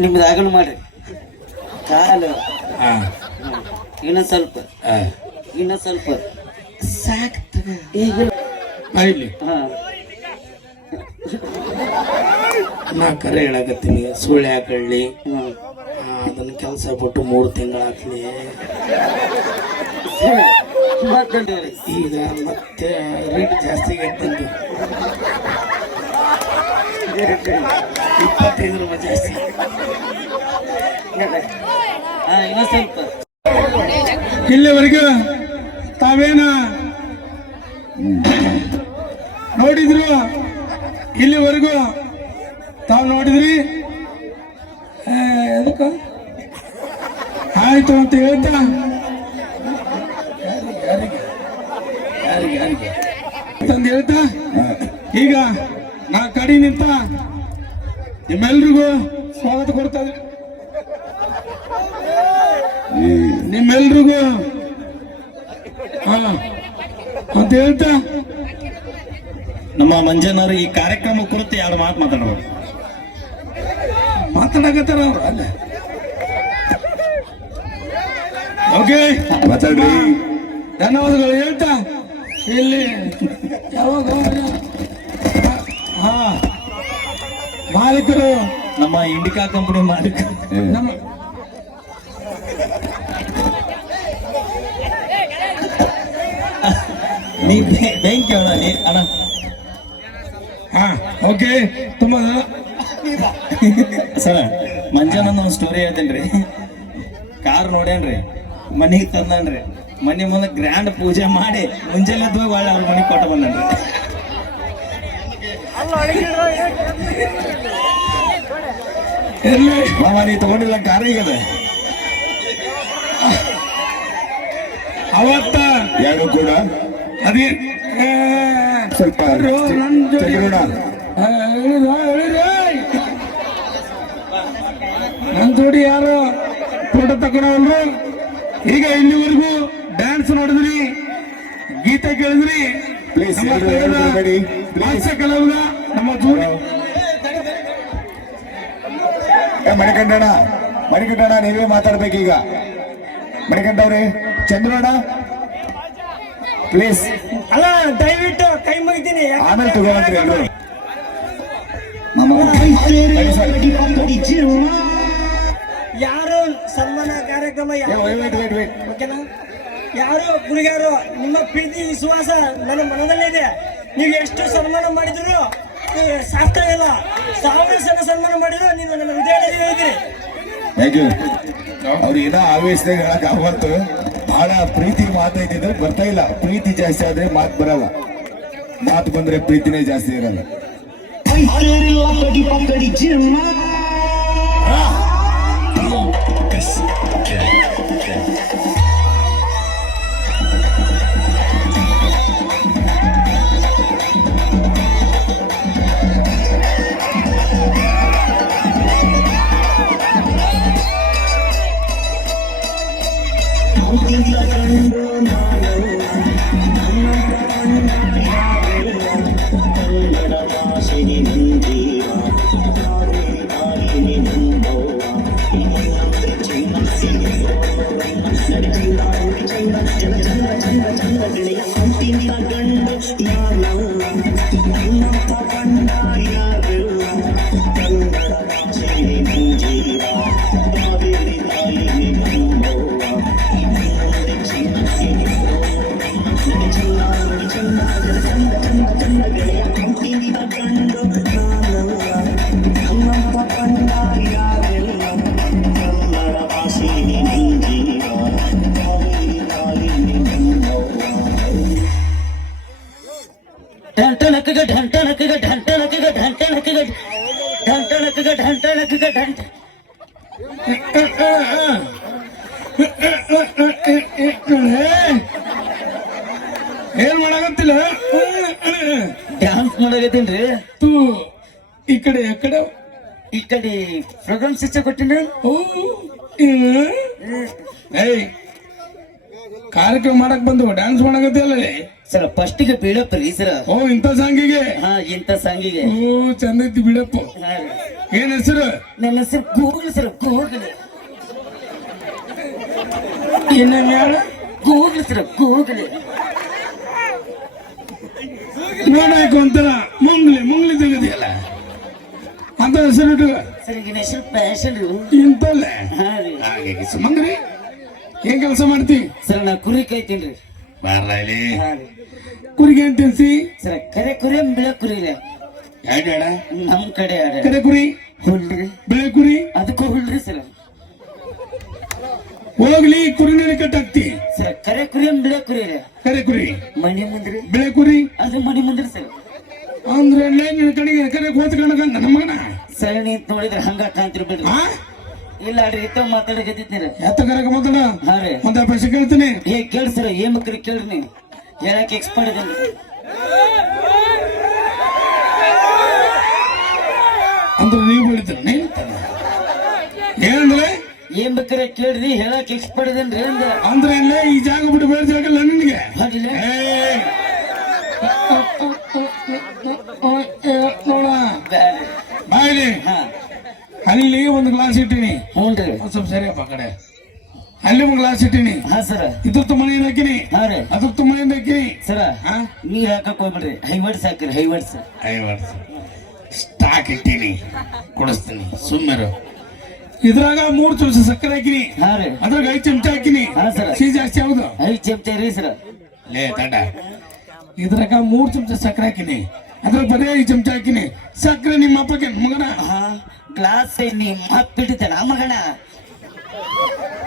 ನಿಮ್ದು ಆಗಣ ಮಾಡಿ ಕಾಲು ಇನ್ನ ಸ್ವಲ್ಪ ಸಾಕು ಈಗ ಇಲ್ಲಿ ನಾ ಕರೆ ಹೇಳಕತ್ತೀನಿ, ಸುಳ್ಳು ಯಾಕಳ್ಳಿ ಅದನ್ನ ಕೆಲಸ ಬಿಟ್ಟು 3 ತಿಂಗಳಾಗ್ಲಿ. ಈಗ ಮತ್ತೆ ರೇಟ್ ಜಾಸ್ತಿ ಆಗೈತಂದು 25 ರೂಪಾಯಿ ಜಾಸ್ತಿ. ಇನ್ನ ಸ್ವಲ್ಪ ಇಲ್ಲಿವರೆಗೂ ತಾವೇನ ನೋಡಿದ್ರು, ಇಲ್ಲಿವರೆಗೂ ತಾವು ನೋಡಿದ್ರಿ. ಅದಕ್ಕ ಆಯ್ತು ಅಂತ ಹೇಳ್ತಾ ಅಂತ ಹೇಳ್ತಾ ಈಗ ನಾ ಕಡಿ ನಿಂತ ನಿಮ್ಮೆಲ್ರಿಗೂ ಸ್ವಾಗತ ಕೊಡ್ತಾ ಇದ್ರಿ. ನಿಮ್ಮೆಲ್ರಿಗೂ ಅಂತ ಹೇಳ್ತಾ ನಮ್ಮ ಮಂಜನವರು ಈ ಕಾರ್ಯಕ್ರಮ ಕುರಿತು 2 ಮಾತು ಮಾತಾಡಕತ್ತಾರ ಅವ್ರು ಅಲ್ಲ. ಓಕೆ ಮಾತಾಡ್ರಿ. ಧನ್ಯವಾದಗಳು ಹೇಳ್ತಾ ಇಲ್ಲಿ ಯಾವಾಗ ಮಾಲೀಕರು ನಮ್ಮ ಇಂಡಿಕಾ ಕಂಪನಿ ಮಾಲೀಕ ನಮ್ಮ ಬೆಂಕಿ ಅಣ್ಣ. ಓಕೆ ತುಂಬಾ ಸರ ಮಂಜಾನ ಒಂದು ಸ್ಟೋರಿ ಹೇಳ್ತೇನ್ರಿ. ಕಾರ್ ನೋಡ್ಯಾನ್ರಿ, ಮನಿಗೆ ತಂದನ್ರಿ, ಮನೆ ಮುಂದೆ ಗ್ರ್ಯಾಂಡ್ ಪೂಜೆ ಮಾಡಿ ಮುಂಜಾನೆ ಹೋಗಿ ಒಳ್ಳೆ ಅವ್ರ ಮನೆಗೆ ಕೊಟ್ಟು ಬಂದನ್ರಿ. ಮಾಮ ನೀ ತಗೊಂಡಿಲ್ಲ ಕಾರ್ ಈಗದ ಅವತ್ತ ಯಾರು ಕೂಡ ಅದೇ ಸ್ವಲ್ಪ ನನ್ ಜೋಡಿ ಯಾರು ಫೋಟೋ ತಗೊಂಡ್ರು. ಈಗ ಇಲ್ಲಿವರೆಗೂ ಡ್ಯಾನ್ಸ್ ನೋಡಿದ್ರಿ, ಗೀತೆ ಕೇಳಿದ್ರಿ. ಹಾಸ್ಯ ಕಲಾವಿದ ನಮ್ಮ ಜೋಡಿ ಮಣಿಕಂಠಣ್ಣ ನೀವೇ ಮಾತಾಡ್ಬೇಕೀಗ. ಮಣಿಕಂಠವ್ರಿ, ಚಂದ್ರಣ್ಣ ಪ್ಲೀಸ್. ಅಲ್ಲ ದಯವಿಟ್ಟು ಕೈ ಮುಗಿತೀನಿ. ಆಮೇಲೆ ತಗೋವಂತ್ರಿ ಎಲ್ಲರೂ. ಯಾರು ಸನ್ಮಾನ ಕಾರ್ಯಕ್ರಮ ಓಕೆನಾ? ಯಾರು ಹುಡುಗಿಯರು, ನಿಮ್ಮ ಪ್ರೀತಿ ವಿಶ್ವಾಸ ನನ್ನ ಮನದಲ್ಲಿದೆ. ನೀವು ಎಷ್ಟು ಸನ್ಮಾನ ಮಾಡಿದ್ರು ಸಾಕಾಗಲ್ಲ. 1000 ಸಲ ಸನ್ಮಾನ ಮಾಡಿದ್ರು ನೀವು ನನ್ನ ಹೃದಯದಲ್ಲಿ ಹೋಗಿರಿ. Thank you. ಅವ್ರು ಏನೋ ಆವೇಶದಾಗ ಹೇಳಕ್ ಅವತ್ತು ಬಹಳ ಪ್ರೀತಿ ಮಾತಾಡ್ತಿದ್ರೆ ಬರ್ತಾ ಇಲ್ಲ. ಪ್ರೀತಿ ಜಾಸ್ತಿ ಆದ್ರೆ ಮಾತು ಬರಲ್ಲ, ಮಾತು ಬಂದ್ರೆ ಪ್ರೀತಿನೇ ಜಾಸ್ತಿ ಇರಲ್ಲ. ಏನ್ ಮಾಡಾಕತ್ತಿಲ್ಲ? ಡ್ಯಾನ್ಸ್ ಮಾಡಾಕತ್ತೀನ್ರಿ. ಈ ಕಡೆ ಈ ಕಡೆ ಪ್ರೋಗ್ರಾಮ್ ಶಿಕ್ಷೆ ಕೊಟ್ಟಿನ. ಕಾರ್ಯಕ್ರಮ ಮಾಡಕ್ ಬಂದು ಡ್ಯಾನ್ಸ್ ಮಾಡಾಕತ್ತಿಲ್ಲ ಸರ್. ಫಸ್ಟಿಗೆ ಬೀಳಪ್ಪ ರೀ ಸರ್. ಇಂಥ ಸಾಂಗಿಗೆ ಇಂಥ ಸಾಂಗಿಗೆ ಚಂದ ಐತಿ ಬಿಡಪ್ಪ. ಏನ್ ಹೆಸರು? ನನ್ನ ಹೆಸರು ಗೂಗಲ್ ಸರ್, ಗೂಗಲ್. ಇನ್ನೊಮ್ಮೆ ಹೇಳ. Google sir, Google. ನೋಡಾಕ ಒಂಥರ ಮುಂಗ್ಲಿ ತೆಗದಿಯಲ್ಲ ಅಂತ ಹೆಸರು ಇಟ್ಟು ಸರ್ ಈಗ ನನ್ನ ಹೆಸರು ಪ್ಯಾಷನ್. ಇಂತಲ್ಲೇ ಹಾ ರೀ. ಹಾಗೆ ಸುಮಂಗ್ರಿ ಏನ್ ಕೆಲಸ ಮಾಡ್ತಿ? ಸರ್ ನಾ ಕುರಿ ಕಾಯ್ತೀನಿ. ಬಾರ್ಲ ಇಲ್ಲಿ. ಹಾ ರೀ. ಕುರಿಗೆ ಏನ್ ತಿನ್ಸಿ? ಸರ್ ಕರೆ ಕುರಿ ಬಿಳೆ ಕುರಿ ರೀ. ಯಾಕೆ ಆಡ? ನಮ್ ಕಡೆ ಆಡ ಕರೆ ಕುರಿ ಹುಲ್ರಿ, ಬೆಳೆ ಕುರಿ ಅದಕ್ಕೂ ಹುಲ್ರಿ ಸರ್. ಹೋಗ್ಲಿ ಕುರಿನ ಕಟ್ಟಾಕ್ತಿ. ಸರ್ ಕರೆ ಕುರಿ ಬಿಳೆ ಕುರಿ ರೀ. ಕರೆ ಕುರಿ ಮನಿ ಮುಂದ್ರಿ, ಬೆಳೆ ಕುರಿ ಅದು ಮನಿ ಮುಂದ್ರಿ ಸರ್. ಅಂದ್ರೆ ನಿನ್ನ ಕಡೆಗೆ ಕರೆ ಹೋತ್ ಕಣಕಂದ ನಮ್ಮಗನ ಸರಣಿ ಅಂತ ನೋಡಿದ್ರೆ ಹಂಗ ಕಾಂತಿರ್ ಬಿಡ್ರಿ. ಹಾ ಇಲ್ಲ ಅಡ್ರಿ ಇತ್ತ ಮಾತಾಡಕತ್ತಿದ್ದೀರ. ಎತ್ತ ಕರೆಕ ಮಾತಾಡ. ಹಾ ರೀ. ಒಂದ್ ಪೈಸೆ ಕೇಳ್ತೀನಿ. ಏ ಕೇಳಿ ಸರ್, ಏನ್ ಮಕ್ರಿ ಕೇಳ್ರಿ ನೀವು, ಹೇಳಕ್ ಎಕ್ಸ್ಪರ್ಟ್ ಇದ್ದೀನಿ. ಅಂದ್ರೆ ನೀವು ಬೆಳಿತೀರ ಏನಂದ್ರೆ ಏನ್ ಬೇಕಾರೆ ಕೇಳ್ರಿ, ಹೇಳಕ್ ಎಕ್ಸ್ಪರ್ಟ್ ಇದೇನ್ರಿ ಅಂದ. ಅಂದ್ರೆ ಇಲ್ಲೇ ಈ ಜಾಗ ಬಿಟ್ಟು ಬೆಳೆದಿರಕಲ್ಲ ನಿನಗೆ. ಅದಿಲ್ಲ ನೋಡ ಬ್ಯಾಡ್ರಿ. ಬಾಯ್ಲಿ ಹಾ ಅಲ್ಲಿ ಒಂದು ಗ್ಲಾಸ್ ಇಟ್ಟಿನಿ. ಹ್ಞೂನ್ರಿ. ಸ್ವಲ್ಪ ಸರಿಯಪ್ಪ ಕಡೆ. ಅಲ್ಲಿ ಒಂದು ಗ್ಲಾಸ್ ಇಟ್ಟಿನಿ. ಹಾ ಸರ. ಇದ್ರದ್ದು ಮನೆಯಿಂದ ಹಾಕಿನಿ, ಹಾ ರೀ. ಅದ್ರದ್ದು ಮನೆಯಿಂದ ಹಾಕಿನಿ. ಸರ ಹಾ ನೀರ್ ಹಾಕಕ್ ಹೋಗ್ಬಿಡ್ರಿ, ಹೈವರ್ಡ್ಸ್ ಹಾಕ್ರಿ, ಹೈವರ್ಡ್ಸ್. ಸ್ಟಾಕ್ ಇಟ್ಟಿನಿ, ಕೊಡಿಸ್ತೀನಿ ಸುಮ್ಮರು. ಇದ್ರಾಗ 3 ಚಮಚ ಸಕ್ಕರೆ ಹಾಕಿನಿ. ಹಾ ರೀ. ಅದ್ರಾಗ 5 ಚಮಚ ಹಾಕಿನಿ. ಹಾ ಸರ. ಸಿಹಿ ಜಾಸ್ತಿ ಯಾವ್ದು? 5 ಚಮಚ ರೀ ಸರ. ಲೇ ತಡ. ಇದ್ರಾಗ 3 ಚಮಚ ಸಕ್ಕರೆ ಹಾಕಿನಿ, ಅದ್ರಾಗ ಬರೀ 5 ಚಮಚ ಹಾಕಿನಿ. ಸಕ್ಕರೆ ನಿಮ್ಮ ಅಪ್ಪಗೆ ಮಗನ ಹಾ ಗ್ಲಾಸ್ ನೀ ಮತ್ತಿಟ್ಟಿದ್ದ ನಾ ಮಗಣ.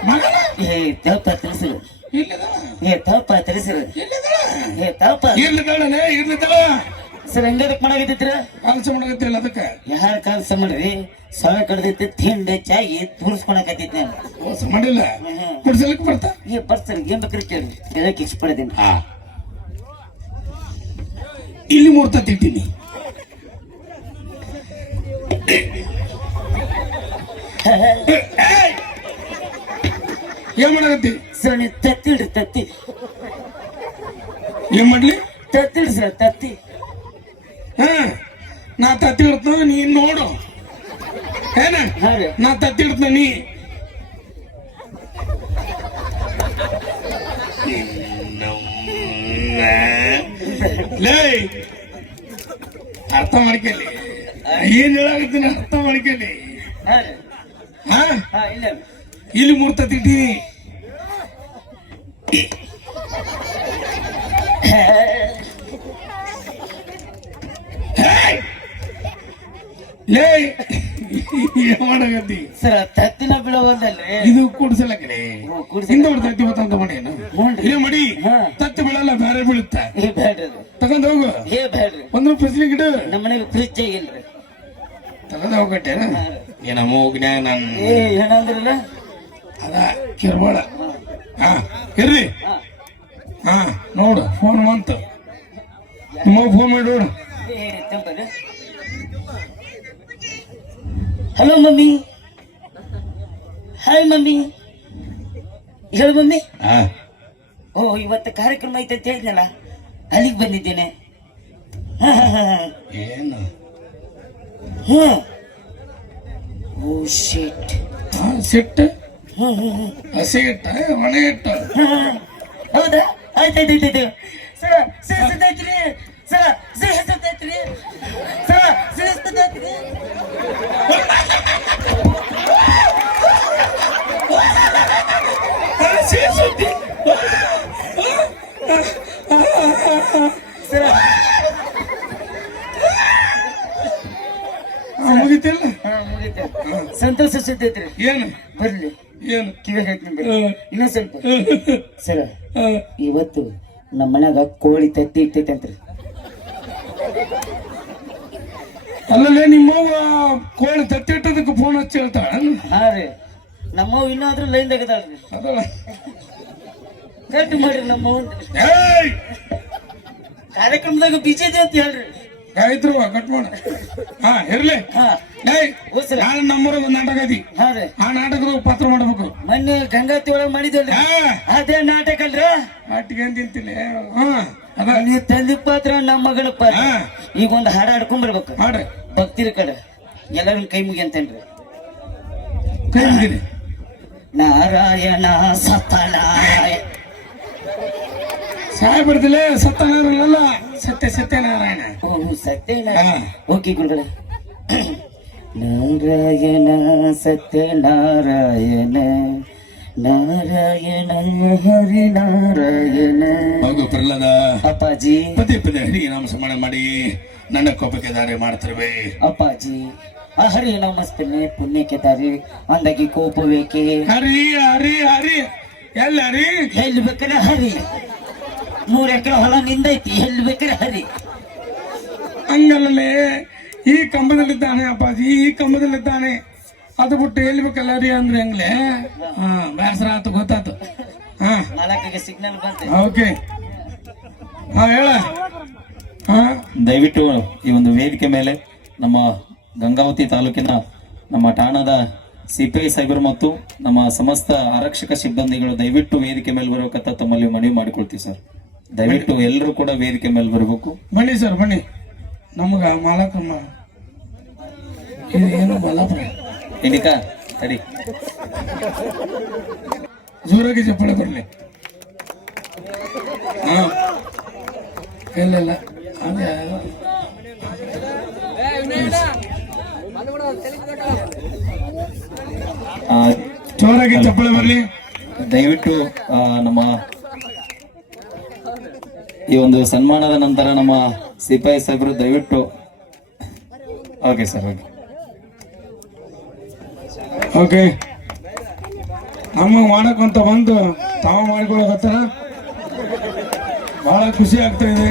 ಮಗನ ಏ ತಪ್ಪ ತಿಳಿಸರು, ಇಲ್ಲದ ಏ ತಪ್ಪ ತಿಳಿಸರು, ಇಲ್ಲದ ಏ ತಪ್ಪ. ಇರ್ಲಿದ್ದಾಳೆ ಇರ್ಲಿದ್ದಾಳ. ಸರ್ ಹೆಂಗದಕ್ ಮಾಡಾಕತ್ತಿದ್ರ? ಕೆಲಸ ಮಾಡಕತ್ತಿಲ್ಲ ಅದಕ್ಕೆ. ಯಾರ ಕೆಲಸ ಮಾಡ್ರಿ, ಸೊಳ ಕಡ್ದೈತಿ, ತಿಂಡಿ ಚಾಗಿ ತೂರಿಸ್ಕೊಳಕತ್ತಿದ್ ನಾನು. ಕೆಲಸ ಮಾಡಿಲ್ಲ, ಕುಡ್ಸಲಕ್ಕೆ ಬರ್ತಾ. ಏ ಬರ್ಸರ್ ಏನ್ ಬೇಕ್ರಿ ಕೇಳಿ, ಹೇಳಕ್ ಇಷ್ಟಪಡ್ತೀನಿ. ಇಲ್ಲಿ 3 ತತ್ತಿ ಇಟ್ಟಿನಿ. ಏನ್ ಮಾಡಕತ್ತಿ? ಸರ್ ನೀವು ತತ್ತಿಡ್ರಿ, ತತ್ತಿ ಏನ್ ಮಾಡ್ಲಿ? ತತ್ತಿಡ್ರಿ ಸರ್, ತತ್ತಿ. ಹಾ ನಾ ತತ್ತಿ ಇಡ್ತ ನೀನ್ ನೋಡು. ಏನ ಹಾ ರೀ. ನಾ ತತ್ತಿ ಇಡ್ತ ನೀ ಲೇ ಅರ್ಥ ಮಾಡ್ಕೊಳ್ಳಿ. ಏನ್ ಹೇಳಾಕತ್ತೀನಿ ಅರ್ಥ ಮಾಡ್ಕೊಳ್ಳಿ. ಹಾ ರೀ. ಹಾ ಹಾ ಇಲ್ಲ ಇಲ್ಲಿ 3 ತತ್ತಿ ಇಟ್ಟೀನಿ. ಲೇ ಏನ್ ಮಾಡಕತ್ತಿ? ಸರ್ ತತ್ತಿನ ಬೀಳವಲ್ದಲ್ರಿ. ಇದು ಕೂಡ್ಸಲಕ್ಕೆ ಹಿಂದೆ ತತ್ತಿ ಬತ್ತಂತ ಮಾಡಿ ಹ್ಞೂನ್ರಿ. ಏನ್ ಮಾಡಿ ಹಾ. ತತ್ತಿ ಬೀಳಲ್ಲ, ಬೇರೆ ಬೀಳುತ್ತೆ. ಏ ಬ್ಯಾಡ್ರಿ ಅದು. ತಗೊಂಡ್ ಹೋಗು. ಏ ಬ್ಯಾಡ್ರಿ, ಒಂದು ಫ್ರಿಜ್ ಗಿಡ ನಮ್ಮ ಮನೆಗೆ ಫ್ರಿಜ್ ಆಗಿಲ್ರಿ. ತಗೊಂಡ್ ಹೋಗಟ್ಟೆ. ಏನ ಮೂಗ್ನ್ಯಾಗ ನನ್ ಏ ಏನಂದ್ರಲ್ಲ ಅದ ಕಿರ್ಬೇಡ. ಹಾ ಇರ್ರಿ. ಹಾ ನೋಡು ಫೋನ್ ಬಂತು, ನಿಮ್ಮ ಫೋನ್ ಮಾಡಿ ನೋಡು. ಏ ತಂಪಲ್ಲ. Hello mummy. Hi mummy. ಹೇಳು ಮಮ್ಮಿ. ಓ ಇವತ್ತು ಕಾರ್ಯಕ್ರಮ ಐತೆ ಅಂತ ಹೇಳಿದ್ನಲ್ಲ, ಅಲ್ಲಿಗೆ ಬಂದಿದ್ದೇನೆ. ಏನು ಹ್ಮ್. ಓ ಶಿಟ್. ಸಿಟ್ಟು ಹಸಿ ಇಟ್ಟ ಒಣ ಇಟ್ಟ. ಹೌದಾ? ಆಯ್ತಾಯ್ತಾಯ್ತಾಯ್ತು. ಸರ ಸಿಹಿಸ್ತೈತ್ರಿ, ಸರ ಸಿಹಿಸ್ತೈತ್ರಿ, ಸರ ಸಿಹಿಸ್ತೈತ್ರಿ. ಸರ ಮುಗಿತಿಲ್ಲ. ಮುಗಿತ. ಸಂತೋಷ ಸಿದ್ದೈತ್ರಿ. ಏನು ಬರ್ಲಿ ಏನು ಕಿವಿ ಹೇಳ್ತೀನಿ ಇನ್ನೊಂದ್ ಸ್ವಲ್ಪ. ಸರ ಇವತ್ತು ನಮ್ಮ ಮನ್ಯಾಗ ಕೋಳಿ ತತ್ತಿ ಇರ್ತೈತೆ ಅಂತ್ರಿ. ಅಲ್ಲಲ್ಲೇ ನಿಮ್ಮವ್ವ ಕೋಳಿ ತತ್ತಿ ಇಟ್ಟದಕ್ಕೆ ಫೋನ್ ಹಚ್ಚಿ ಹೇಳ್ತಾಳ. ಹಾ ರೀ. ನಮ್ಮವ್ ಇನ್ನಾದ್ರೂ ಲೈನ್ ತೆಗದಾಳ್ರಿ. ಅದಲ್ಲ ಕಟ್ ಮಾಡ್ರಿ ನಮ್ಮ ಕಾರ್ಯಕ್ರಮದಾಗ ಬಿಜಿ ಇದೆ ಅಂತ ಹೇಳ್ರಿ. ಆಯ್ತು ಕಟ್ ಮಾಡ. ಹಾ ಇರ್ಲಿ. ಹಾ ನಾನು ನಮ್ಮೂರ ಒಂದು ನಾಟಕ ಐತಿ. ಹಾ ರೀ. ಆ ನಾಟಕದ ಪಾತ್ರ ಮಾಡ್ಬೇಕು. ಮೊನ್ನೆ ಗಂಗಾತಿ ಒಳಗ್ ಮಾಡಿದ್ವಲ್ರಿ, ಅದೇ ನಾಟಕ ಅಲ್ರಿ. ಆಟಿಗೆ ಏನ್ ತಿಂತಿಲ್ಲ. ಹಾ ಅದ ನೀವು ತಂದಿ ಪಾತ್ರ ನಮ್ಮ ಮಗಳ ಪಾತ್ರ. ಈಗ ಒಂದು ಹಾಡ ಹಾಡ್ಕೊಂಡ್ ಬರ್ಬೇಕು ಮಾಡ್ರಿ. ಭಕ್ತಿರ ಕಡೆ. ಎಲ್ಲರೂ ಕೈ ಮುಗಿಯಂತೇನ್ರಿ. ಕೈ ಮುಗಿರಿ. ನಾರಾಯಣ ಸತ್ಯನಾರಾಯಣ. ಸಾಯ್ಬಿಡ್ದಿಲ್ಲ ಸತ್ಯನಾರಾಯಣ ಸತ್ಯನಾರಾಯಣ. ಓ ಸತ್ಯನಾರಾಯಣ. ಓಕೆ ಗುರುಗಳೇ. ನಾರಾಯಣ ಸತ್ಯನಾರಾಯಣ ನಾರಾಯಣ ಹರಿ ನಾರಾಯಣ. ಹೌದು ಪ್ರಹ್ಲಾದ. ಅಪ್ಪಾಜಿ ಪದೇ ಪದೇ ಹರಿ ನಾಮ ಸ್ಮರಣೆ ಮಾಡಿ ನನ್ನ ಕೋಪಕ್ಕೆ ದಾರಿ ಮಾಡ್ತಿರ್ವೆ. ಅಪ್ಪಾಜಿ ಆ ಹರಿ ನಮಸ್ತೇನೆ ಪುಣ್ಯಕ್ಕೆ ದಾರಿ ಅಂದಾಗಿ ಕೋಪ ಬೇಕೆ. ಹರಿ ಹರಿ ಹರಿ ಎಲ್ಲ ಹರಿ ಎಲ್ಲಿ ಬೇಕಾರೆ ಹರಿ. 3 ಎಕರೆ ಹೊಲ ನಿಂದೈತಿ, ಎಲ್ಲಿ ಬೇಕಾರೆ ಹರಿ. ಹಂಗಲ್ಲೇ ಈ ಕಂಬದಲ್ಲಿದ್ದಾನೆ ಅಪ್ಪಾಜಿ, ಈ ಕಂಬದಲ್ಲಿದ್ದಾನೆ. ಅದು ಬಿಟ್ಟು ಎಲ್ಲಿ ಬೇಕಲ್ಲ ಹರಿ ಅಂದ್ರೆ ಹೆಂಗ್ಲೆ. ಹಾ ಬೇಸರ ಆಯ್ತು, ಗೊತ್ತಾಯ್ತು. ಹಾ 4ಕ್ಕೆ ಸಿಗ್ನಲ್ ಬಂತೆ. ಓಕೆ. ಹಾ ಹೇಳ. ಹಾ ದಯವಿಟ್ಟು ಈ ಒಂದು ವೇದಿಕೆ ಮೇಲೆ ನಮ್ಮ ಗಂಗಾವತಿ ತಾಲೂಕಿನ ನಮ್ಮ ಠಾಣದ ಸಿಪಿಐ ಸಾಹೇಬರು ಮತ್ತು ನಮ್ಮ ಸಮಸ್ತ ಆರಕ್ಷಕ ಸಿಬ್ಬಂದಿಗಳು ದಯವಿಟ್ಟು ವೇದಿಕೆ ಮೇಲೆ ಬರಬೇಕಂತ ತಮ್ಮಲ್ಲಿ ಮನವಿ ಮಾಡಿಕೊಳ್ತೀವಿ ಸರ್. ದಯವಿಟ್ಟು ಎಲ್ಲರೂ ಕೂಡ ವೇದಿಕೆ ಮೇಲೆ ಬರಬೇಕು. ಬನ್ನಿ ಸರ್ ಬನ್ನಿ. ನಮಗ ಮಾಲಕಮ್ಮ ಇದು ಏನು ಬಲ್ಲಪ್ಪ ಇನಿಕ ತಡಿ. ಜೋರಾಗಿ ಚಪ್ಪಳೆ ಬರಲಿ. ಹಾ ಇಲ್ಲ ಅದೇ ಜೋರಾಗಿ ಚಪ್ಪಳೆ ಬರಲಿ. ದಯವಿಟ್ಟು ನಮ್ಮ ಈ ಒಂದು ಸನ್ಮಾನದ ನಂತರ ನಮ್ಮ ಸಿಪಾಯಿ ಸಾಹೇಬರು ದಯವಿಟ್ಟು. Okay sir, okay okay. ನಮ್ಮ ಮಾಡಕ್ಕಂತ ಬಂದು ತಾವು ಮಾಡಿಕೊಳ್ಳಕತ್ತಾರ. ಬಹಳ ಖುಷಿ ಆಗ್ತಾ ಇದೆ.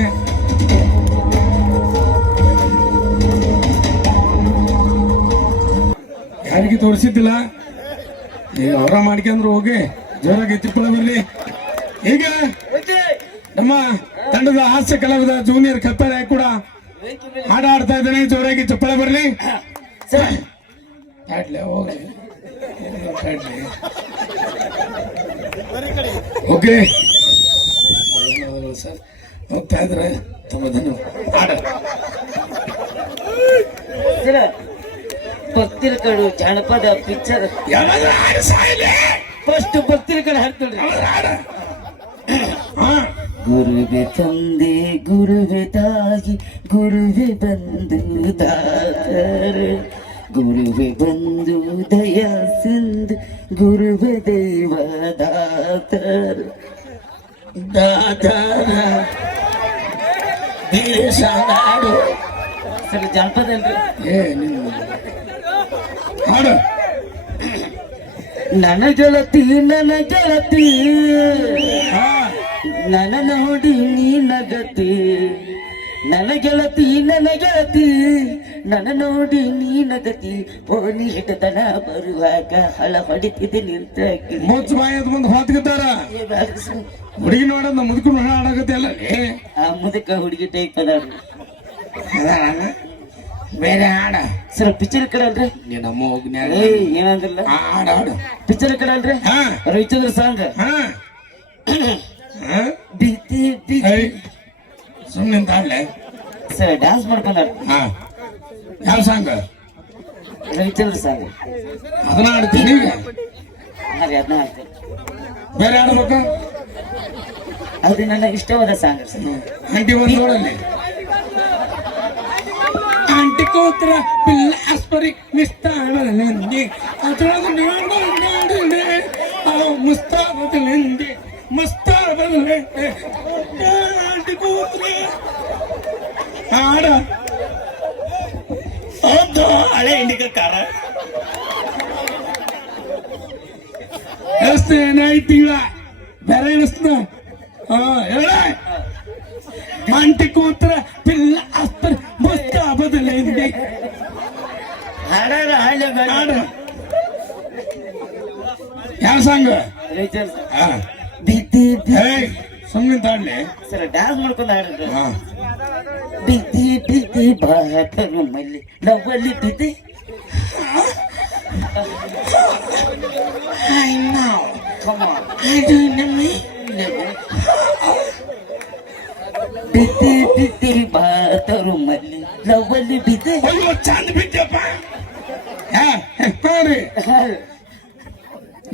ಯಾರಿಗೆ ತೋರಿಸಿದ್ದಿಲ್ಲ, ಈಗ ಅವರ ಮಾಡ್ಕೊಂಡ್ರು. ಹೋಗಿ ಜೋರಾಗಿ ಚಿಪ್ಪಳ ಬರಲಿ. ಈಗ ನಮ್ಮ ತಂಡದ ಹಾಸ್ಯ ಕಲಾವಿದ ಜೂನಿಯರ್ ಕಪ್ಪರೆ ಕೂಡ ಹಾಡ ಆಡ್ತಾ ಇದ್ದಾನೆ. ಜೋರಾಗಿ ಚಪ್ಪಳ ಬರಲಿ. ಹೋಗ್ಲಿ ಓಕೆ ಸರ್. ಹೋಗ್ತಾ ಇದ್ರೆ ತುಂಬ ಧನ್ಯವಾದ. ಭಕ್ತಿರ ಕಡು ಜಾನಪದ ಪಿಕ್ಚರ್ ಫಸ್ಟ್ ಭಕ್ತಿರ ಕಡೆ ಹಾಡ್ತೇಳ್ರಿ. ಗುರುವೆ ತಂದೆ ಗುರುವೆ ತಾಯಿ ಗುರುವೆ ಬಂಧು ದಾತರ ಗುರುವೆ ಬಂಧು ದಯಾ ಸಿಂಧು ಗುರುವೆ ದೇವ ದಾತರ ದಾತರ ದೇಶ ನಾಡು. ಸರ್ ಜಾನಪದ ಅಲ್ರಿ. ಹಾಡು. ನನ್ನ ಗೆಳತಿ ನನ್ನ ನೋಡಿ ನೀ ನಗತಿ. ನನ್ನ ಗೆಳತಿ ನನ್ನ ನೋಡಿ ನೀ ನಗತಿ. ಓ ನೀ ಹಿಟ್ಟತನ ಬರುವಾಗ ಹಳ ಹೊಡಿತಿದ್ದೆ ನಿಂತ ಮುಚ್ಚ ಬಾಯಿ ಅದ್ ಮುಂದೆ ಹೊತ್ಗಿದ್ದಾರ. ಹುಡುಗಿ ನೋಡೋದ್ ನಮ್ಮ ಮುದುಕು ಹಾಡಾಗತ್ತೆ ಅಲ್ಲ. ಆ ಮುದಕ ಹುಡುಗಿ ಟೈಪ್ ಅದಾವ್ರಿ. ಬೇರೆ ಹಾಡ ಸರ್ ಪಿಕ್ಚರ್ ಕಡೆ ಅಲ್ರಿ. ನಮ್ಮ ಏನಂದ್ರಲ್ಲ ಹಾಡು ಪಿಕ್ಚರ್ ಕಡೆ ಅಲ್ರಿ. ರವಿಚಂದ್ರ ಸಾಂಗ್ ಬಿತ್ತಿ ಸುಮ್ಮನೆ ಹಾಡ್ಲೆ. Sir dance ಮಾಡ್ಕೊಂಡಾರ. ಯಾವ ಸಾಂಗ್? ರವಿಚಂದ್ರ ಸಾಂಗ್. ಅದನ್ನ ಹಾಡ್ತೀನಿ. ಅದನ್ನ ಹಾಡ್ತೀನಿ. ಬೇರೆ ಹಾಡ್ಬೇಕು. ಅದು ನನ್ನ ಇಷ್ಟವಾದ ಸಾಂಗ್. ಆಂಟಿ ಒಂದು ನೋಡಲ್ಲಿ. ಆಂಟಿ ಕೋತ್ರ ಪಿಲ್ಲ ಆಸ್ಪರಿ ಮಿಸ್ತಾವಲೆಂದಿ ಅದರೊಳಗೆ ಮುಸ್ತಾವಲೆಂದಿ ಮುಸ್ತಾವಲೆಂದಿ ಆಂಟಿ ಕೋತ್ರ ಹಾಡ. ಹೌದು ಹಳೆ ಇಂಡಿಕ ಕಾರ ಎಷ್ಟು ಏನಾಯ್ತೀಗ ಬೇರೆ ಅನಿಸ್ತ. ಹೇಳ ಆಂಟಿ ಕೂತ್ರ ಪಿಲ್ಲ ಆಸ್ಪರಿ ಮುಸ್ತಾವಲೆಂದಿ ಹಾಡಾರ ಹಾಡ. ಯಾವ ಸಾಂಗ್? ಬಿದ್ದಿ ಸುಮ್ಮನೆ ತಾಡ್ಲಿ. ಸರ್ ಡ್ಯಾನ್ಸ್ ಮಾಡ್ಕೊಂಡು ಹಾಡಿದ್ರು. ಬಿದ್ದಿ ಬಿದ್ದಿ ಬಾಟರು ಮಲ್ಲಿ ನವಲ್ಲಿ ಬಿದ್ದಿ. I know. Come on. I do know. ಬಿದ್ದಿ ಬಿದ್ದಿ ಬಾಟರು ಮಲ್ಲಿ ನವಲ್ಲಿ ಬಿದ್ದಿ. ಚಂದ ಬಿದ್ದಪ್ಪ. ನೋಡ್ರಿ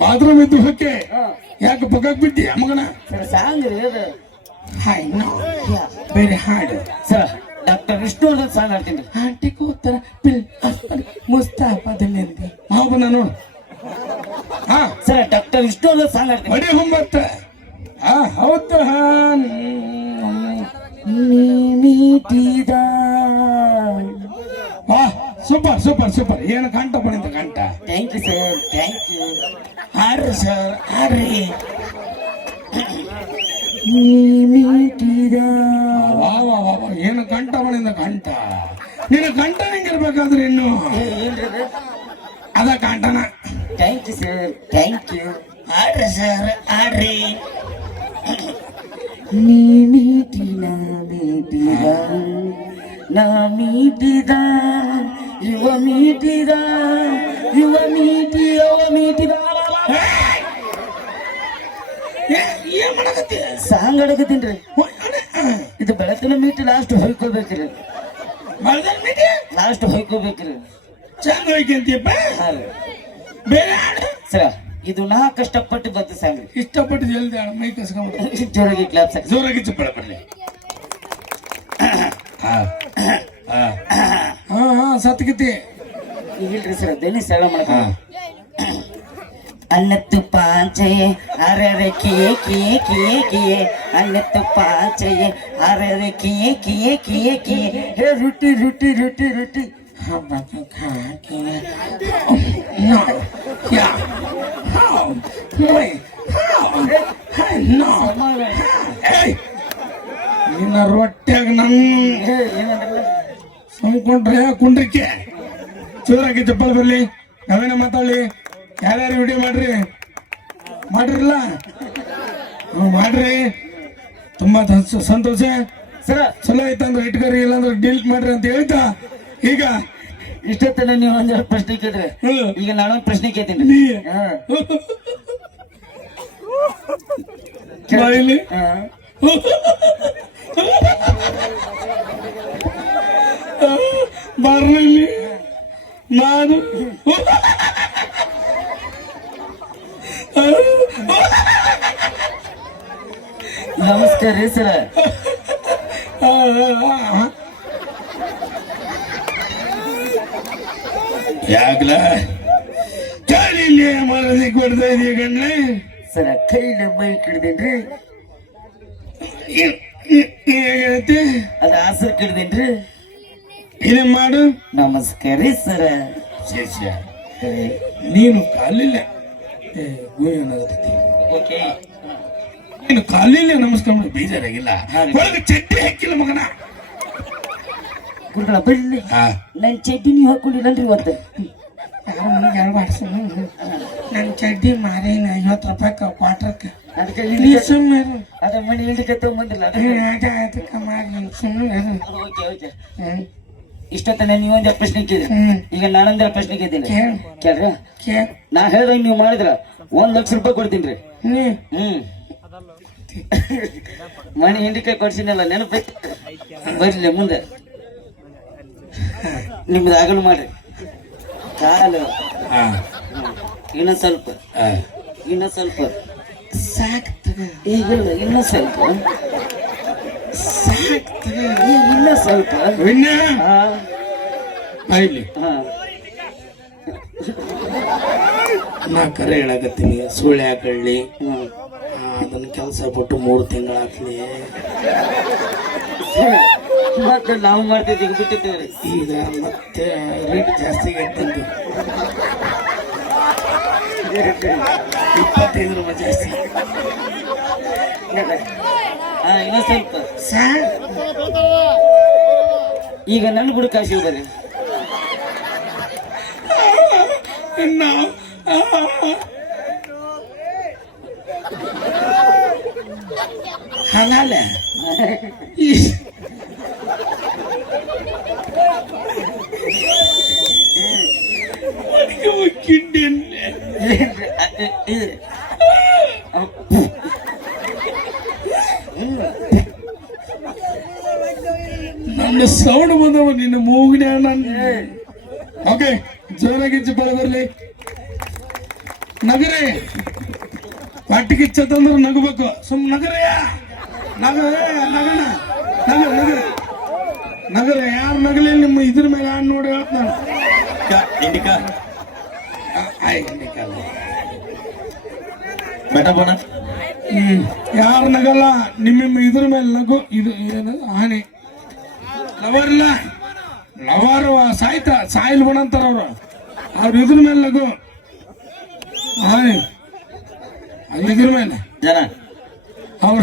ಬಾತ್ರೂಮ್ ಇದ್ದು ಹೊಕ್ಕೆ ಯಾಕೆ ಪಕ್ಕಕ್ಕೆ ಬಿಟ್ಟಿ ಮಗನ ಸರ್ ಸಾಂಗ್ ರೀ ಅದು ಹಾಯ್ ನೋ ಬೇರೆ ಹಾಡು ಸರ್ ಡಾಕ್ಟರ್ ವಿಷ್ಣುವರ್ಧನ್ ಸಾಂಗ್ ಹಾಡ್ತೀನಿ ಆಂಟಿ ಕೂತರ ಪಿಲ್ ಮುಸ್ತಾಫದಲ್ಲಿ ಮಾವನ ನೋಡು ಹಾ ಸರ್ ಡಾಕ್ಟರ್ ವಿಷ್ಣುವರ್ಧನ್ ಸಾಂಗ್ ಹಾಡ್ತೀನಿ ಬಡಿ ಒಂಬತ್ತ ಹೌದು ಮೀಟಿದ ಸೂಪರ್ ಸೂಪರ್ ಸೂಪರ್ ಏನು ಕಂಠ ಪಡಿತ ಕಂಠ thank you sir thank you ಆಡ್ರಿ ಸರ್ ಆಡ್ರಿ ಮೀಟಿದ ವಾ ವಾ ವಾ ವಾ, ಏನು ಕಂಠ ಪಡಿದ ಕಂಠ ನಿನ್ನ ಕಂಠ ಹೆಂಗಿರ್ಬೇಕಾದ್ರೆ ಇನ್ನು ಏನ್ರಿ ಅದ ಕಂಠನ thank you sir thank you ಆಡ್ರಿ ಸರ್ ಆಡ್ರಿ ನೀ ಮೀಟಿದ ಮೀಟಿದ ನಾ ಮೀಟಿದ ಇವ ಮೀಟಿದ ಇವ ಮೀಟಿದ ಏನ್ ಮಾಡಕತ್ತಿ ಸಾಂಗ್ ಅಡಗತ್ತೀನ್ರಿ ಇದು ಬೆಳಕಿನ ಮೀಟಿ ಲಾಸ್ಟ್ ಹೊಯ್ಕೋಬೇಕ್ರಿ ಲಾಸ್ಟ್ ಹೊಯ್ಕೋಬೇಕ್ರಿ ಚಂದ ಹೋಯ್ಕಂತೀಯಪ್ಪ ಹಾ ರೀ ಬೇರೆ ಹಾಡು ಸರ್ ಇದು ನಾ ಕಷ್ಟಪಟ್ಟು ಬಂದ ಸಾಂಗ್ ರೀ ಇಷ್ಟಪಟ್ಟು ಜಲ್ದಿ ಹಾಡು ಮೈ ಕಸ್ಕೊಂಡ್ಬಿಡು ಜೋರಾಗಿ ಕ್ಲಾಪ್ ಸಾಕು ಜೋರಾಗಿ ಚಪ್ಪಳ ಬರ್ಲಿ ಹಾ ಸತ್ಗಿತಿ ಇಲ್ರಿ ಸರ್ ಧ್ವನಿ ಸರಳ ಮಾಡ್ಕ ಅನ್ನತ್ತು ಪಾಂಚೆಯೇ ಅರೆ ಕಿಯೇ ಕಿಯೇ ಕಿಯೇ ಕಿಯೇ ಅನ್ನತ್ತು ಪಾಂಚೆಯೇ ಅರೆ ಕಿಯೇ ಕಿಯೇ ಕಿಯೇ ಕಿಯೇ ಹೇ ರುಟಿ ರುಟಿ ರುಟಿ ರುಟಿ No. Yeah. How? Wait. How? Hey, no. Hey. ನಿನ್ನ ರೊಟ್ಟ್ಯಾಗ ನನ್ನ ಏನಂದ್ರಲ್ಲ ಸುಮ್ಕೊಂಡ್ರೆ ಕುಂಡ್ರಿಕೆ ಚೂರಾಗಿ ಚಪ್ಪಲ್ ಬರ್ಲಿ ನಾವೇನ ಮಾತಾಡ್ಲಿ ಯಾರ್ಯಾರು ವಿಡಿಯೋ ಮಾಡ್ರಿ ಮಾಡ್ರಿಲ್ಲ ಮಾಡ್ರಿ ತುಂಬಾ ಸಂತೋಷ ಸರ ಚಲೋ ಐತಂದ್ರೆ ಇಟ್ಕರಿ ಇಲ್ಲಾಂದ್ರೆ ಡಿಲೀಟ್ ಮಾಡ್ರಿ ಅಂತ ಹೇಳ್ತಾ ಈಗ ಇಷ್ಟೊತ್ತನ ನೀವು ಒಂದೆರಡು ಪ್ರಶ್ನೆ ಕೇಳಿದ್ರೆ ಈಗ ನಾನೊಂದು ಪ್ರಶ್ನೆ ಕೇಳ್ತೀನಿ ನೀ ಹಾ. ಬಾಯಿಲಿ ಹಾ. ಬರ್ಲಿಲ್ಲಿ ನಾನು ನಮಸ್ಕಾರ ರೀ ಸರ ಯಾಕಲ ಚಾಲಿಲಿ ಮನಸ್ಸಿಗೆ ಕೊಡ್ತಾ ಇದೀಯ ಕಣ್ಲೆ ಸರ ಕೈಲ ಮೈ ಕಿಡ್ದೇನ್ರಿ ಹೇಗೈತಿ ಅದ ಆಸರ್ ಕಿಡ್ದೇನ್ರಿ ಇದು ಮಾಡು ನಮಸ್ಕಾರ ರೀ ಸರ ಶಿಷ್ಯ ನೀನು ಕಾಲಿಲ್ಲ ಏನಾಗತೈತಿ ಓಕೆ ನೀನು ಕಾಲಿಲ್ಲ ನಮಸ್ಕಾರ ಮಾಡು, ಬೇಜಾರಾಗಿಲ್ಲ ಒಳಗೆ ಚಡ್ಡಿ ಹಾಕಿಲ್ಲ ಮಗನ ಗುರುಗಳ ಬಳ್ಳಿ ನನ್ ಚಡ್ಡಿ ನೀವು ಹಾಕೊಂಡಿಲ್ಲನ್ರಿ ಇವತ್ತು ನನ್ನ ಚಡ್ಡಿ ಮಾರೇನ 50 ರೂಪಾಯಿ ಕ್ವಾರ್ಟರ್ಕ್ಕೆ ಅದಕ್ಕೆ ಅದ ಮನೆ ಹಿಡಿಕೆ ತಗೊಂಬಂದಿಲ್ಲ ಅದಕ್ಕೆ ಮಾರಿ ಸುಮ್ಮನೆ ಓಕೆ ಓಕೆ ಇಷ್ಟೊತ್ತನ ನೀವೊಂದು ಪ್ರಶ್ನೆ ಕೇಳಿದ್ರಿ ಈಗ ನಾನೊಂದು ಪ್ರಶ್ನೆ ಕೇಳ್ತೀನಿ ಕೇಳ್ರಿ ನಾ ಹೇಳ್ದಂಗ ನೀವು ಮಾಡಿದ್ರ 1 ಲಕ್ಷ ರೂಪಾಯಿ ಕೊಡ್ತೀನಿ ಹ್ಮ್ ಮನೆ ಹಿಂಡಿಕೆ ಕೊಡ್ಸಿನಲ್ಲ ನೆನಪು ಬರ್ಲಿ ಮುಂದೆ ನಿಮ್ದು ಆಗಲು ಮಾಡ್ರಿ ಕಾಲು ಇನ್ನೊಂದ್ ಸ್ವಲ್ಪ ಇನ್ನೊಂದ್ ಸ್ವಲ್ಪ ಈಗಿಲ್ಲ ಇನ್ನೊಂದ್ ಸ್ವಲ್ಪ ಇನ್ನೊಂದ್ ಸ್ವಲ್ಪ ಹಾ ಆಯ್ಲಿ ಹಾ ನಾ ಕರೆ ಹೇಳಕತ್ತೀನಿ ಸುಳ್ಳು ಯಾಕಳ್ಳಿ ಹ್ಮ್ ಅದನ್ನ ಕೆಲಸ ಬಿಟ್ಟು 3 ತಿಂಗಳಾತ್ಲಿ ಮತ್ತೆ ನಾವು ಮಾಡ್ತಿದ್ದೀವಿ ಬಿಟ್ಟಿದ್ದೇವೆ ಈಗ ಮತ್ತೆ ರೇಟ್ ಜಾಸ್ತಿ ಆಗೈತಂದು 25 ರೂಪಾಯಿ ಜಾಸ್ತಿ ಹಾ ಇನ್ನೊಂದ್ ಸ್ವಲ್ಪ ಸಾರ್ ಈಗ ನನ್ನ ಗುಡ ಕಾಶಿ ಬರ್ರಿ ನಾವು ಹಲಾಲ ಕಿಂಡಿ ನನ್ನ ಸೌಂಡ್ ಬಂದವ ನಿನ್ನ ಮೂಗಿನ ಓಕೆ ಜೋರಾಗಿ ಚಿಪ್ಪಳ ಬರ್ಲಿ. ನಗರೇ ಪಾಟಿಗಿಚ್ಚಂದ್ರೆ ನಗಬೇಕು. ನಗರಯ್ಯ ನಗರ ನಗಣ ನಗರ ನಗರ ನಗರ ಯಾರು ನಗಲಿ ನಿಮ್ಮ ಇದ್ರ ಮೇಲೆ ಆಡ್ ನೋಡಿ ಹೇಳ್ತಾನೆ. ಇಂಡಿಕಾ ಬೆಟಬೋಣ ಯಾರು ನಗಲ್ಲ ನಿಮ್ಮ ಇದ್ರ ಮೇಲೆ ನಗು. ಇದು ಏನು ಹಾನಿ ಲವರ್ ಇಲ್ಲ ಲವರ್ ಸಾಯಿಲ್ ಬಣ ಅಂತಾರ ಅವ್ರ ಇದ್ರ ಮೇಲೆ ನಗು ಹಾನಿ ಇದ್ರ ಮೇಲೆ ಜನ ಅವ್ರ